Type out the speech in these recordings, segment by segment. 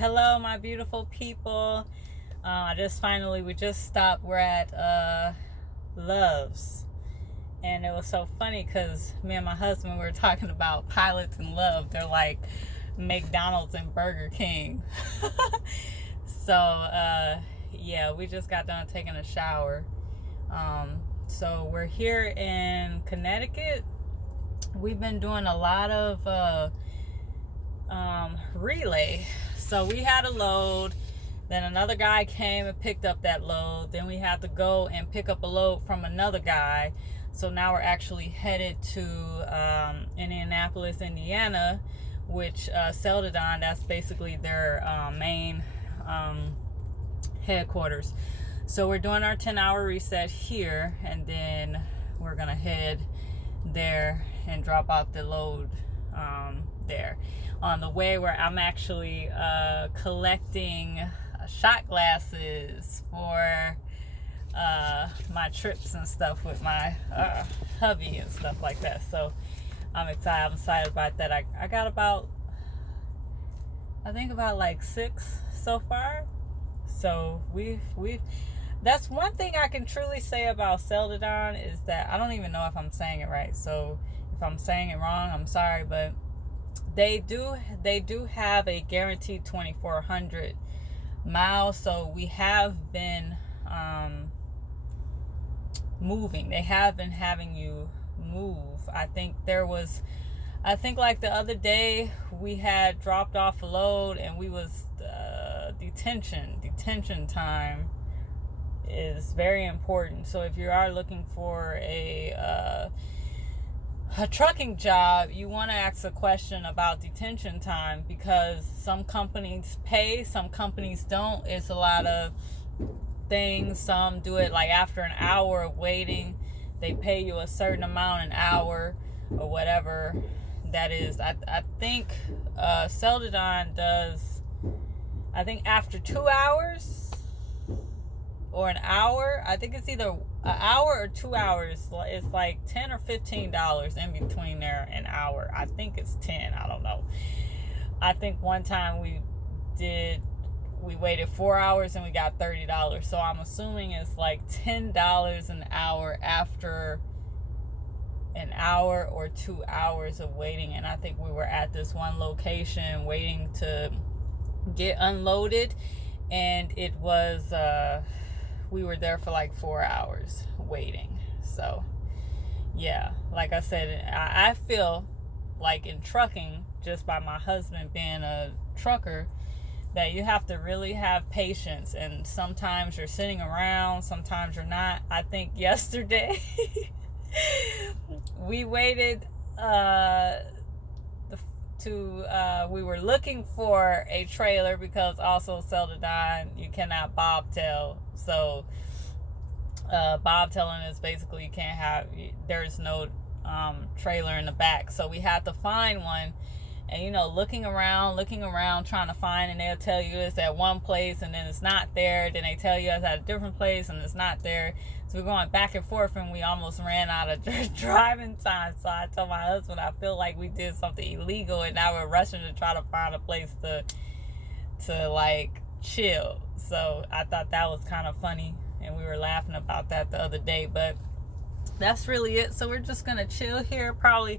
Hello, my beautiful people. We just stopped. We're at Love's. And it was so funny because me and my husband, we were talking about pilots and love. They're like McDonald's and Burger King. So, we just got done taking a shower. So we're here in Connecticut. We've been doing a lot of relay. So we had a load, then another guy came and picked up that load, then we had to go and pick up a load from another guy. So now we're actually headed to Indianapolis, Indiana, which Celadon, that's basically their main headquarters. So we're doing our 10-hour reset here, and then we're gonna head there and drop out the load there. On the way, where I'm actually collecting shot glasses for my trips and stuff with my hubby and stuff like that. So I'm excited about that. I got about like 6 so far. So we've that's one thing I can truly say about Celadon, is that I don't even know if I'm saying it right. So if I'm saying it wrong, I'm sorry, but they do have a guaranteed 2,400 miles. So we have been moving. They have been having you move. I think like the other day we had dropped off a load, and we was detention time is very important. So if you are looking for a trucking job, you want to ask a question about detention time, because some companies pay, some companies don't. It's a lot of things. Some do it like after an hour of waiting, they pay you a certain amount an hour or whatever that is. I think Celadon does, I think after 2 hours or an hour, I think it's either an hour or 2 hours, it's like $10 or $15 in between there. An hour, I think it's 10, I don't know. I think one time we waited 4 hours and we got $30, so I'm assuming it's like $10 an hour after an hour or 2 hours of waiting. And I think we were at this one location waiting to get unloaded, and it was we were there for like 4 hours waiting. So yeah, like I said, I feel like in trucking, just by my husband being a trucker, that you have to really have patience, and sometimes you're sitting around, sometimes you're not. I think yesterday we waited we were looking for a trailer, because also Celadon, you cannot bobtail. So bobtailing is basically you can't have, there's no trailer in the back. So we had to find one, and looking around trying to find, and they'll tell you it's at one place and then it's not there, then they tell you it's at a different place and it's not there. So we're going back and forth, and we almost ran out of driving time. So I told my husband, I feel like we did something illegal, and now we're rushing to try to find a place to like chill. So I thought that was kind of funny, and we were laughing about that the other day. But that's really it. So we're just gonna chill here, probably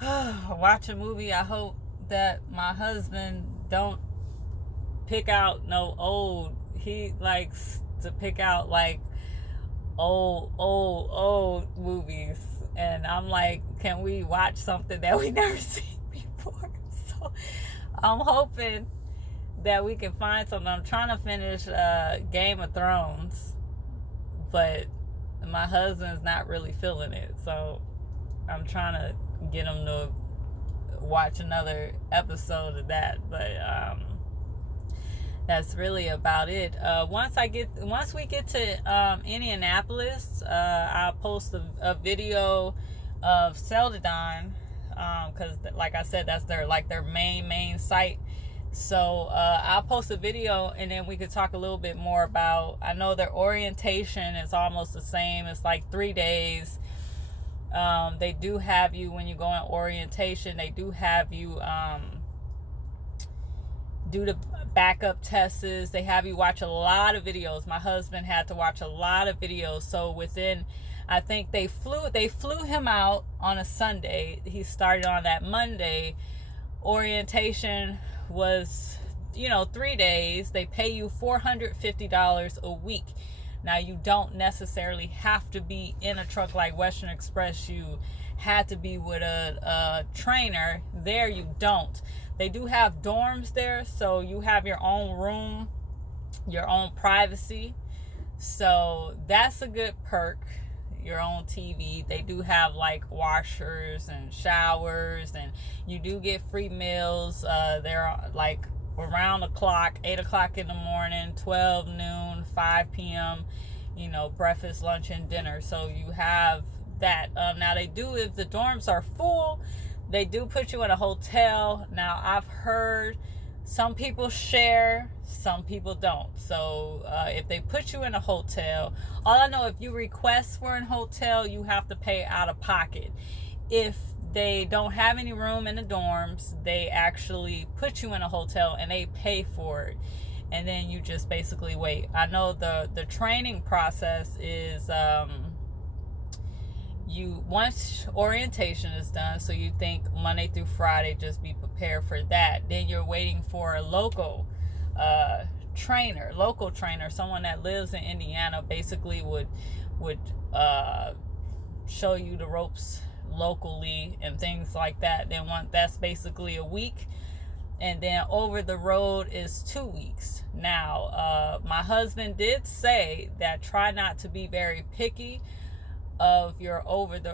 watch a movie. I hope that my husband don't pick out no old. He likes to pick out like old movies, and I'm like, can we watch something that we never seen before? So I'm hoping that we can find something. I'm trying to finish Game of Thrones, but my husband's not really feeling it, so I'm trying to get him to watch another episode of that. But that's really about it. Once we get to Indianapolis, I'll post a video of Celadon, because like I said, that's their main site. So I'll post a video, and then we could talk a little bit more about, I know their orientation is almost the same. It's like 3 days. They do have you, when you go in orientation, they do have you do the backup tests. They have you watch a lot of videos. My husband had to watch a lot of videos. So within, I think they flew him out on a Sunday. He started on that Monday. Orientation was, 3 days. They pay you $450 a week. Now, you don't necessarily have to be in a truck like Western Express. You had to be with a trainer. There you don't. They do have dorms there, so you have your own room, your own privacy. So that's a good perk. Your own TV. They do have like washers and showers, and you do get free meals. They're like around the clock, 8 o'clock in the morning, 12 noon, 5 p.m., breakfast, lunch, and dinner. So you have that. Now they do, if the dorms are full, they do put you in a hotel. Now I've heard some people share, some people don't. So if they put you in a hotel, all I know, if you request for an hotel, you have to pay out of pocket. If they don't have any room in the dorms, they actually put you in a hotel and they pay for it. And then you just basically wait. I know the training process is once orientation is done, so you think Monday through Friday, just be prepared for that. Then you're waiting for a local trainer, someone that lives in Indiana, basically would show you the ropes locally and things like that. Then that's basically a week, and then over the road is 2 weeks. Now my husband did say that try not to be very picky of your over the,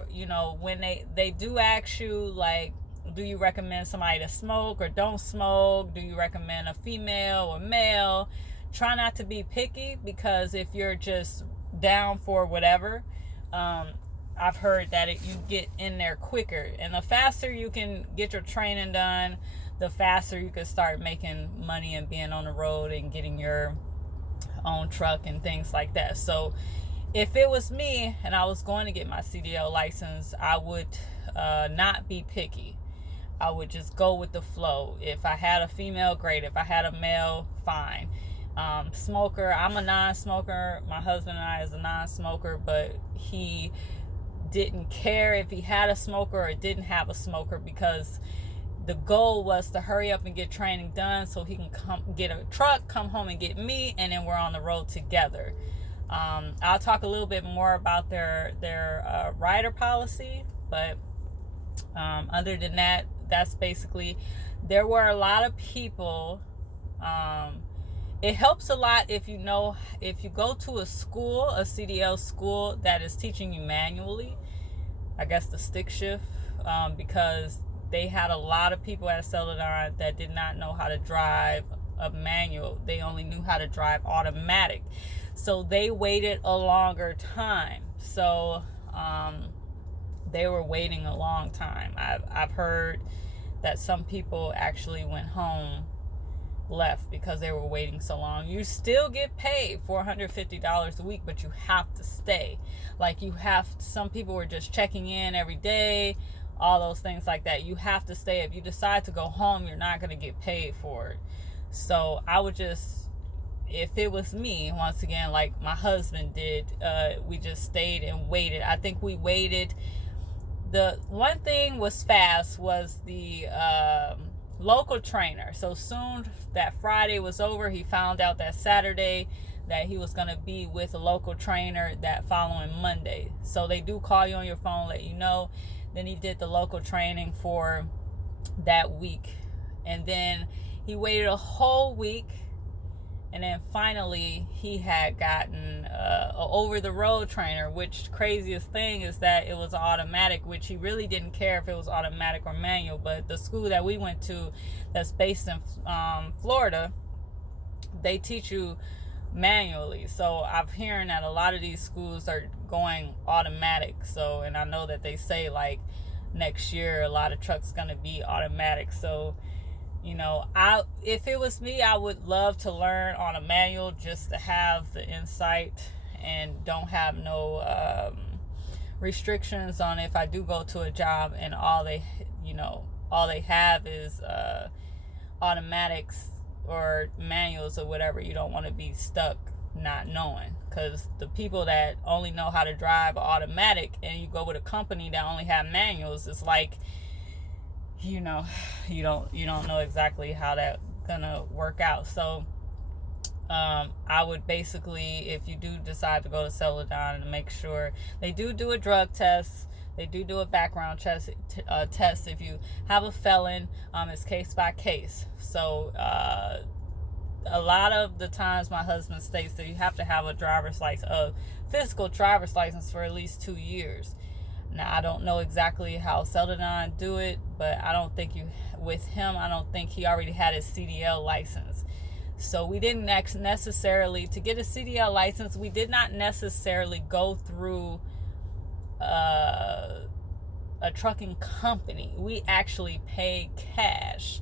when they do ask you, like, do you recommend somebody to smoke or don't smoke? Do you recommend a female or male? Try not to be picky, because if you're just down for whatever, I've heard that you get in there quicker. And the faster you can get your training done, the faster you can start making money and being on the road and getting your own truck and things like that. So if it was me and I was going to get my CDL license, I would not be picky. I would just go with the flow. If I had a female, great. If I had a male, fine. Smoker, I'm a non-smoker. My husband and I is a non-smoker, but he didn't care if he had a smoker or didn't have a smoker, because the goal was to hurry up and get training done so he can come get a truck, come home and get me, and then we're on the road together. I'll talk a little bit more about their rider policy, but other than that, that's basically, there were a lot of people. It helps a lot if you go to a school, a CDL school that is teaching you manually, I guess the stick shift, because they had a lot of people at Celadon that did not know how to drive a manual. They only knew how to drive automatic. So they waited a longer time. So they were waiting a long time. I've heard that some people actually went home, left, because they were waiting so long. You still get paid $450 a week, but you have to stay. Like, some people were just checking in every day, all those things like that. You have to stay. If you decide to go home, you're not going to get paid for it. So I would just, if it was me, once again, like my husband did, we just stayed and waited. I think we waited. The one thing was fast was the local trainer. So soon that Friday was over, he found out that Saturday that he was going to be with a local trainer that following Monday. So they do call you on your phone, let you know. Then he did the local training for that week. And then he waited a whole week. And then finally, he had gotten an over-the-road trainer, which craziest thing is that it was automatic, which he really didn't care if it was automatic or manual. But the school that we went to that's based in Florida, they teach you manually. So I'm hearing that a lot of these schools are going automatic. So, and I know that they say like next year a lot of trucks going to be automatic. So, if it was me, I would love to learn on a manual just to have the insight and don't have no restrictions on if I do go to a job and all they have is automatics. or manuals or whatever, you don't want to be stuck not knowing, because the people that only know how to drive automatic and you go with a company that only have manuals, it's like, you know, you don't know exactly how that gonna work out. So I would basically, if you do decide to go to Celadon, and make sure they do a drug test. They do a background test. If you have a felon, it's case by case. So a lot of the times my husband states that you have to have a physical driver's license for at least 2 years. Now, I don't know exactly how Celadon do it, but I don't think I don't think he already had his CDL license. So we didn't necessarily, to get a CDL license, we did not necessarily go through a trucking company. We actually paid cash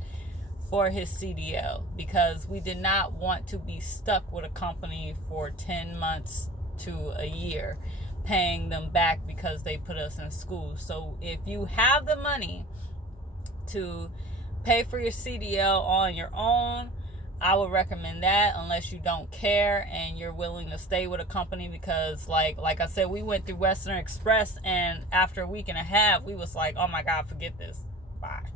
for his CDL because we did not want to be stuck with a company for 10 months to a year, paying them back because they put us in school. So if you have the money to pay for your CDL on your own, I would recommend that, unless you don't care and you're willing to stay with a company, because like I said, we went through Western Express, and after a week and a half, we was like, oh my God, forget this, bye.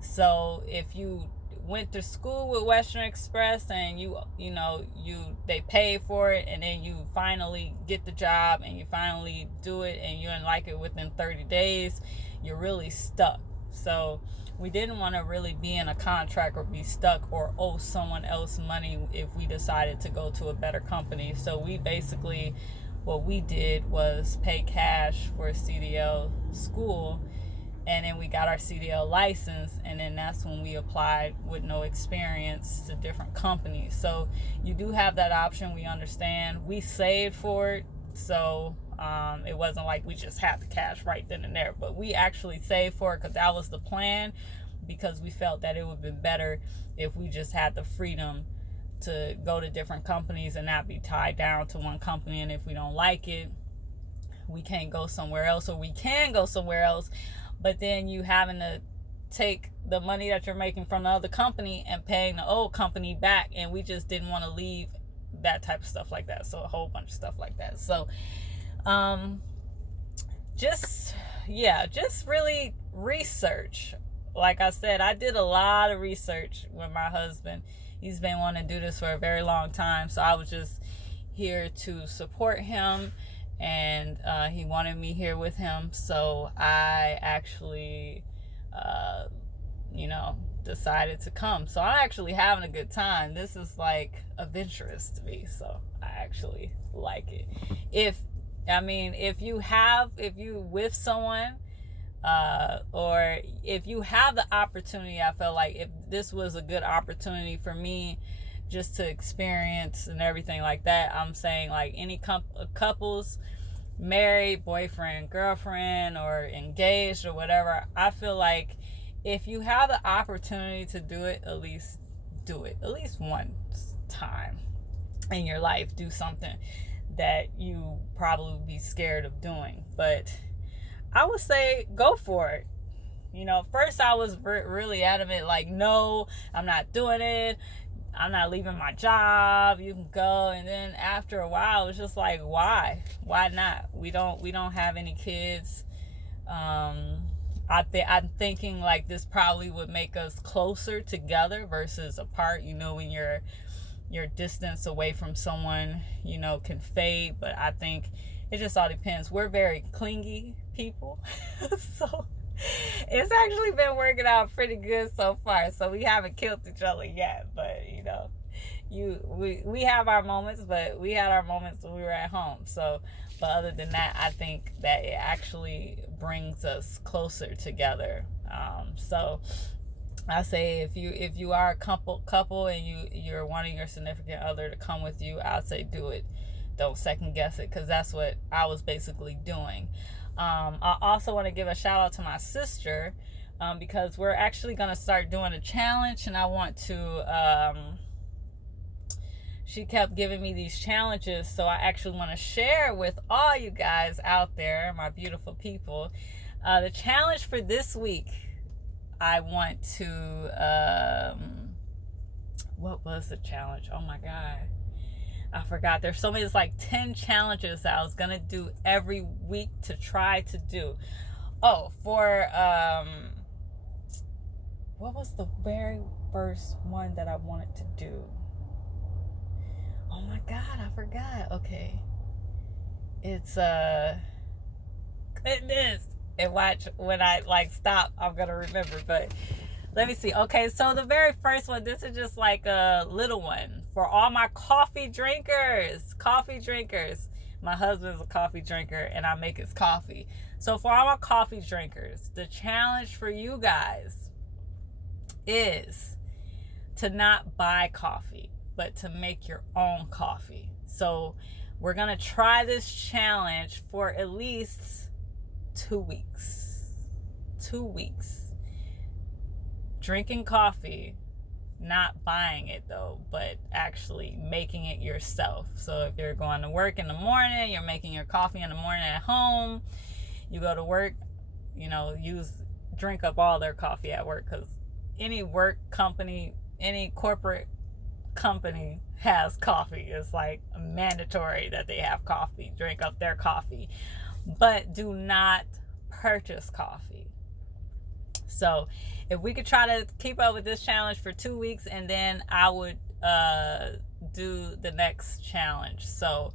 So if you went to school with Western Express and they pay for it, and then you finally get the job and you finally do it and you didn't like it within 30 days, you're really stuck. So we didn't want to really be in a contract or be stuck or owe someone else money if we decided to go to a better company. So we basically, what we did was pay cash for CDL school, and then we got our CDL license, and then that's when we applied with no experience to different companies. So you do have that option. We understand. We saved for it, so it wasn't like we just had the cash right then and there, but we actually saved for it because that was the plan, because we felt that it would have been better if we just had the freedom to go to different companies and not be tied down to one company. And if we don't like it, we can't go somewhere else, or we can go somewhere else, but then you having to take the money that you're making from the other company and paying the old company back. And we just didn't want to leave that type of stuff like that. So a whole bunch of stuff like that. So just really research. Like I said, I did a lot of research with my husband. He's been wanting to do this for a very long time, so I was just here to support him, and he wanted me here with him, so I actually decided to come. So I'm actually having a good time. This is like adventurous to me, so I actually like it. If you with someone, or if you have the opportunity, I felt like if this was a good opportunity for me just to experience and everything like that, I'm saying like any couples, married, boyfriend, girlfriend, or engaged or whatever, I feel like if you have the opportunity to do it, at least do it. At least one time in your life, do something that you probably would be scared of doing. But I would say go for it. First I was really adamant, like, no, I'm not doing it. I'm not leaving my job. You can go. And then after a while, it's just like, why? Why not? We don't have any kids. I'm thinking like this probably would make us closer together versus apart. When your distance away from someone, can fade. But I think it just all depends. We're very clingy people. So it's actually been working out pretty good so far. So we haven't killed each other yet. But, we have our moments, but we had our moments when we were at home. So, but other than that, I think that it actually brings us closer together. So I say if you are a couple and you're wanting your significant other to come with you, I'd say do it. Don't second guess it, because that's what I was basically doing. I also want to give a shout out to my sister, because we're actually going to start doing a challenge, and I want to she kept giving me these challenges, so I actually want to share with all you guys out there, my beautiful people. The challenge for this week, I want to what was the challenge? Oh my God. I forgot. There's so many, it's like 10 challenges that I was going to do every week to try to do. Oh, for, what was the very first one that I wanted to do? Oh my God, I forgot. Okay. It's, goodness. And watch, when I like stop, I'm going to remember, but let me see. Okay, so the very first one, this is just like a little one for all my coffee drinkers. Coffee drinkers. My husband's a coffee drinker and I make his coffee. So for all my coffee drinkers, the challenge for you guys is to not buy coffee, but to make your own coffee. So we're going to try this challenge for at least 2 weeks. 2 weeks. Drinking coffee, not buying it though, but actually making it yourself. So if you're going to work in the morning, you're making your coffee in the morning at home, you go to work, drink up all their coffee at work, because any work company, any corporate company has coffee. It's like mandatory that they have coffee. Drink up their coffee, but do not purchase coffee. So if we could try to keep up with this challenge for 2 weeks, and then I would do the next challenge. So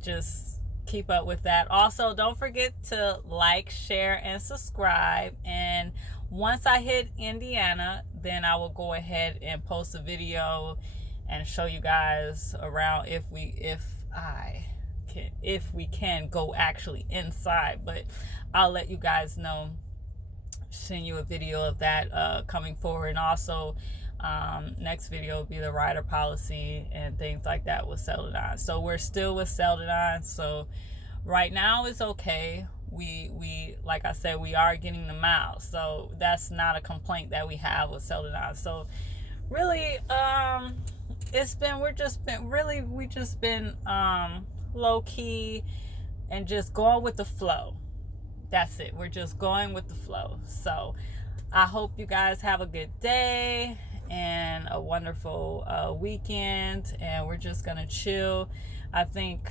just keep up with that. Also, don't forget to like, share, and subscribe. And once I hit Indiana, then I will go ahead and post a video and show you guys around if we can go actually inside. But I'll let you guys know, send you a video of that coming forward. And also next video will be the rider policy and things like that with Celadon. So we're still with Celadon, so right now it's okay. We like I said, we are getting the miles, so that's not a complaint that we have with Celadon. So really we just been low key and just going with the flow. That's it. We're just going with the flow. So I hope you guys have a good day and a wonderful weekend. And we're just going to chill. I think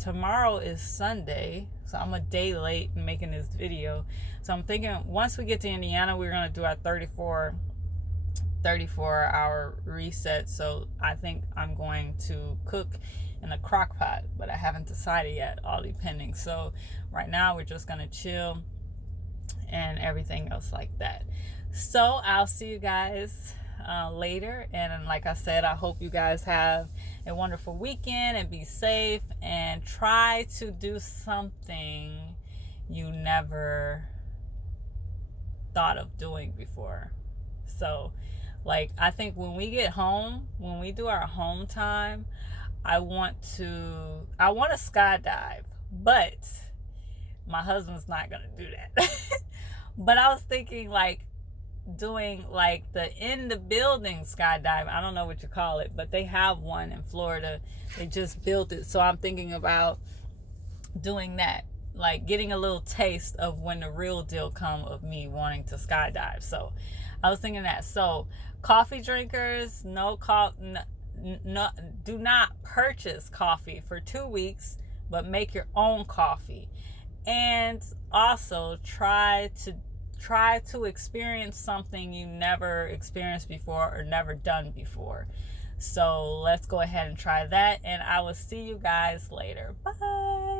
tomorrow is Sunday, so I'm a day late in making this video. So I'm thinking once we get to Indiana, we're going to do our 34-hour reset. So I think I'm going to cook in a crock pot, but I haven't decided yet, all depending. So right now we're just gonna chill and everything else like that. So I'll see you guys later, and like I said, I hope you guys have a wonderful weekend and be safe, and try to do something you never thought of doing before. So like, I think when we get home, when we do our home time, I want to skydive, but my husband's not going to do that. But I was thinking like doing like the in the building skydive. I don't know what you call it, but they have one in Florida. They just built it. So I'm thinking about doing that, like getting a little taste of when the real deal come of me wanting to skydive. So I was thinking that. So coffee drinkers, do not purchase coffee for 2 weeks, but make your own coffee. And also try to experience something you never experienced before or never done before. So let's go ahead and try that, and I will see you guys later. Bye.